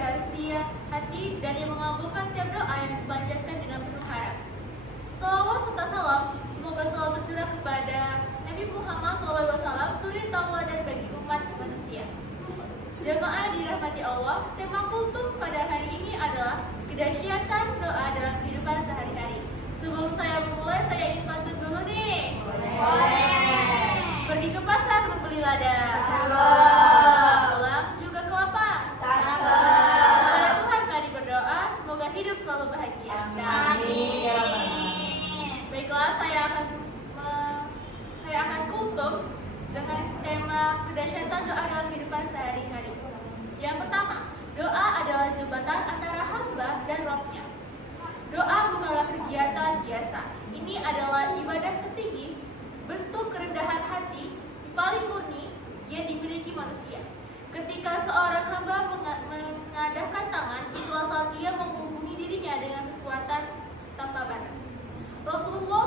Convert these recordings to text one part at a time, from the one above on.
rahasia hati dan yang mengabulkan setiap doa yang dipanjatkan dengan penuh harap. Salawat serta salam semoga selalu tercurah kepada Nabi Muhammad SAW, suri tauladan bagi umat manusia. Jamaah dirahmati Allah, tema kultum pada hari ini adalah kedahsyatan doa dalam kehidupan sehari-hari. Sebelum saya memulai, saya ingin pantun dulu nih. Boleh. Pergi ke pasar membeli lada. Pulang juga kelapa. Kepada Tuhan mari berdoa, semoga hidup selalu bahagia. Baiklah, saya akan kultum dengan tema kedahsyatan doa dalam kehidupan sehari-hari. Yang pertama, doa adalah jembatan antara hamba dan Rabb-Nya. Doa bukanlah kegiatan biasa. Ini adalah ibadah tertinggi, bentuk kerendahan hati paling murni yang dimiliki manusia. Ketika seorang hamba mengadahkan tangan, itulah saat ia menghubungi dirinya dengan kekuatan tanpa batas. Rasulullah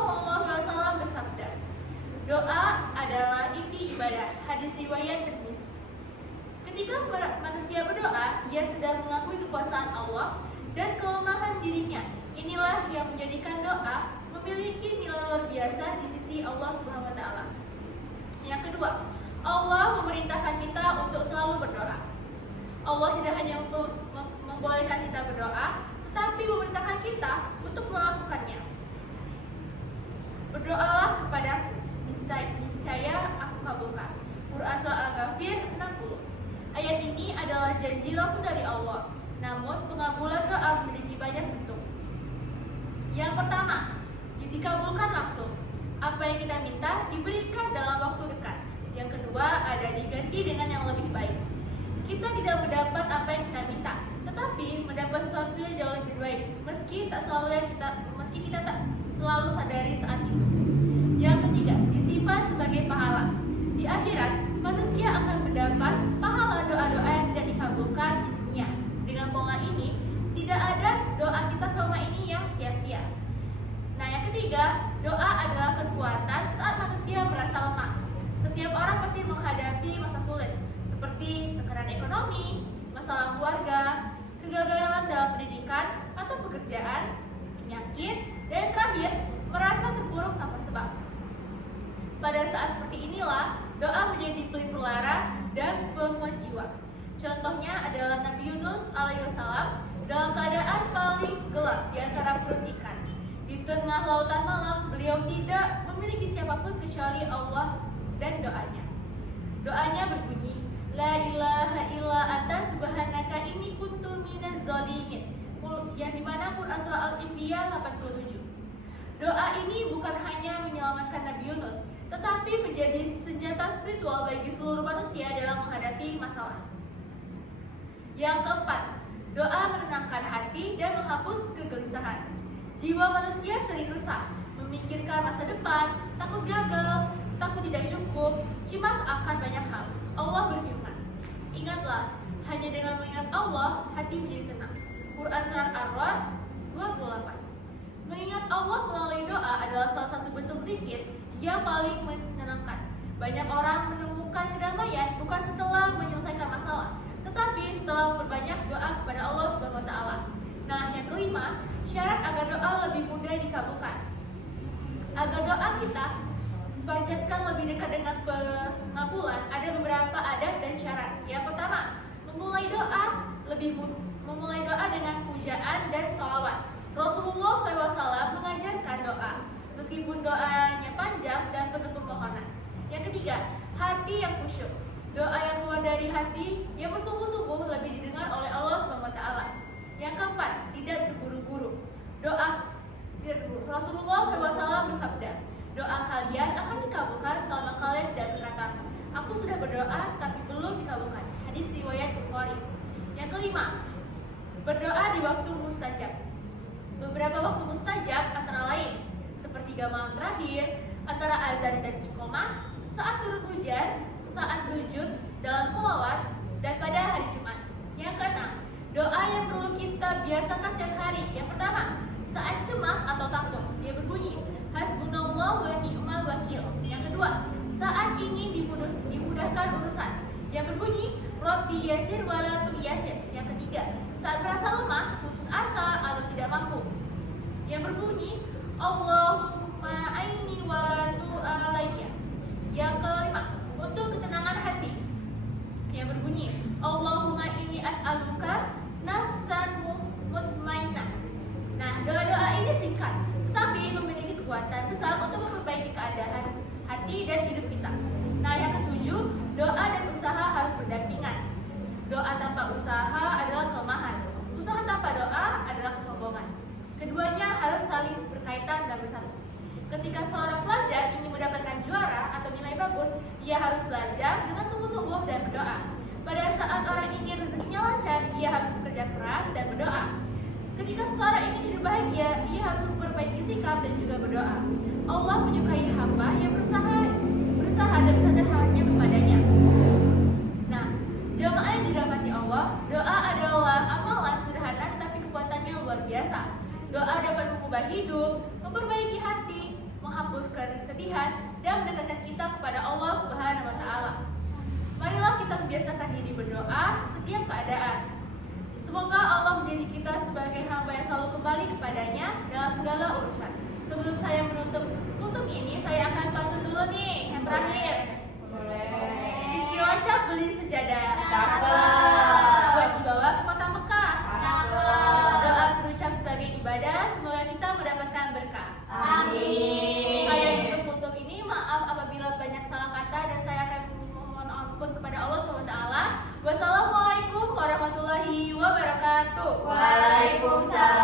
SAW bersabda, doa adalah inti ibadah. Hadis riwayat Tirmizi. Ketika manusia berdoa, ia sedang mengakui kekuasaan Allah dan kelemahan dirinya. Inilah yang menjadikan doa memiliki nilai luar biasa di sisi Allah Subhanahu wa taala. Yang kedua, Allah memerintahkan kita untuk selalu berdoa. Allah tidak hanya membolehkan kita berdoa, tetapi memerintahkan kita untuk melakukannya. Berdoalah kepadaku, niscaya aku kabulkan. Quran Surah Al-Ghafir 60. Ayat ini adalah janji langsung dari Allah. Namun pengabulan doa memiliki banyak bentuk. Yang pertama, dikabulkan langsung. Apa yang kita minta diberikan dalam waktu dekat. Yang kedua, ada diganti dengan yang lebih baik. Kita tidak mendapat apa yang kita minta, tetapi mendapat sesuatu yang jauh lebih baik, meski kita tak selalu sadari saat itu. Yang ketiga, disimpan sebagai pahala. Di akhirat, manusia akan mendapat pahala doa-doa yang tidak dikabulkan di dunia. Dengan pola ini, tidak ada doa kita selama ini yang sia-sia. Nah, yang ketiga, doa adalah kekuatan saat manusia merasa lemah. Setiap orang pasti menghadapi masa sulit, seperti tekanan ekonomi, masalah keluarga, kegagalan dalam pendidikan atau pekerjaan, penyakit, dan yang terakhir, merasa terpuruk tanpa sebab. Pada saat seperti inilah, doa menjadi pelipur lara dan penguat jiwa. Contohnya adalah Nabi Yunus alaihissalam dalam keadaan paling gelap di antara perut ikan. Di tengah lautan malam, beliau tidak memiliki siapapun kecuali Allah dan doanya. Doanya berbunyi, La ilaha illa anta subhanaka inni kuntu minaz zalimin. Yang dimana Quran Surah Al-Anbiya 87. Doa ini bukan hanya menyelamatkan Nabi Yunus, tetapi menjadi senjata spiritual bagi seluruh manusia dalam menghadapi masalah. Yang keempat, doa menenangkan hati dan menghapus kegelisahan. Jiwa manusia sering resah, memikirkan masa depan, takut gagal, takut tidak cukup, cemas akan banyak hal. Allah berfirman, ingatlah, hanya dengan mengingat Allah, hati menjadi tenang. Quran Surat Ar-Ra'd 28. Mengingat Allah melalui doa adalah salah satu bentuk zikir yang paling menyenangkan. Banyak orang menemukan kedamaian bukan setelah menyelesaikan masalah, tetapi setelah memperbanyak doa kepada Allah Subhanahu wa taala. Nah, yang kelima, syarat agar doa lebih mudah dikabulkan. Agar doa kita dipanjatkan lebih dekat dengan pengabulan, ada beberapa adab dan syarat. Yang pertama, memulai doa dengan pujaan dan sholawat. Rasulullah SAW mengajarkan doa, meskipun doanya panjang dan penuh pemohonan. Yang ketiga, hati yang khusyuk. Doa yang keluar dari hati yang bersungguh-sungguh lebih didengar oleh Allah SWT. Yang keempat, tidak terburu-buru. Rasulullah SAW bersabda, doa kalian akan dikabulkan selama kalian tidak berkata, aku sudah berdoa tapi belum dikabulkan. Hadis riwayat Bukhari. Yang kelima, berdoa di waktu mustajab. Beberapa waktu mustajab antara lain sepertiga malam terakhir, antara azan dan iqamah, saat turun hujan, saat sujud, dalam sholawat, dan pada hari Jumat. Yang keenam, doa yang perlu kita biasakan setiap hari. Yang pertama, saat cemas atau takut, dia berbunyi hasbunallah wa ni'mal wakil. Yang kedua, saat ingin dimudahkan urusan, yang berbunyi Rabbi yasir wa la tu'yasir. Yang ketiga, yang berbunyi Allahumma aini walatu alayya. Yang kelima, untuk ketenangan hati yang berbunyi Allahumma inni as'aluka nafsan mutmainnah. Nah, doa-doa ini singkat, tetapi memiliki kekuatan besar untuk memperbaiki keadaan hati dan hidup kita. Nah, yang ketujuh, doa dan usaha harus berdampingan. Doa tanpa usaha adalah kelemahan. Usaha tanpa doa adalah kesombongan. Keduanya harus saling berkaitan dan bersatu. Ketika seorang pelajar ingin mendapatkan juara atau nilai bagus, ia harus belajar dengan sungguh-sungguh dan berdoa. Pada saat orang ingin rezekinya lancar, ia harus bekerja keras dan berdoa. Ketika seseorang ingin hidup bahagia, ia harus memperbaiki sikap dan juga berdoa. Allah menyukai hamba yang berusaha dan bersandar hanya kepadanya. Nah, jamaah yang dirahmati Allah, doa adalah amalan sederhana tapi kekuatannya luar biasa. Doa dapat mengubah hidup, memperbaiki hati, menghapuskan kesedihan, dan mendekatkan kita kepada Allah Subhanahu wa Ta'ala. Marilah kita membiasakan diri berdoa setiap keadaan. Semoga Allah menjadi kita sebagai hamba yang selalu kembali kepadanya dalam segala urusan. Sebelum saya menutup ini, saya akan pantun dulu nih, yang terakhir. Boleh. Di Cilacap beli sejadah. Cakep. Buat dibawa ke kota Mekah. Cakep. Doa terucap sebagai ibadah, semoga kita mendapatkan berkah. Amin. Saya tutup ini, maaf apabila banyak salah kata dan saya akan memohon ampun kepada Allah SWT. Wassalamualaikum warahmatullahi wabarakatuh. Waalaikumsalam.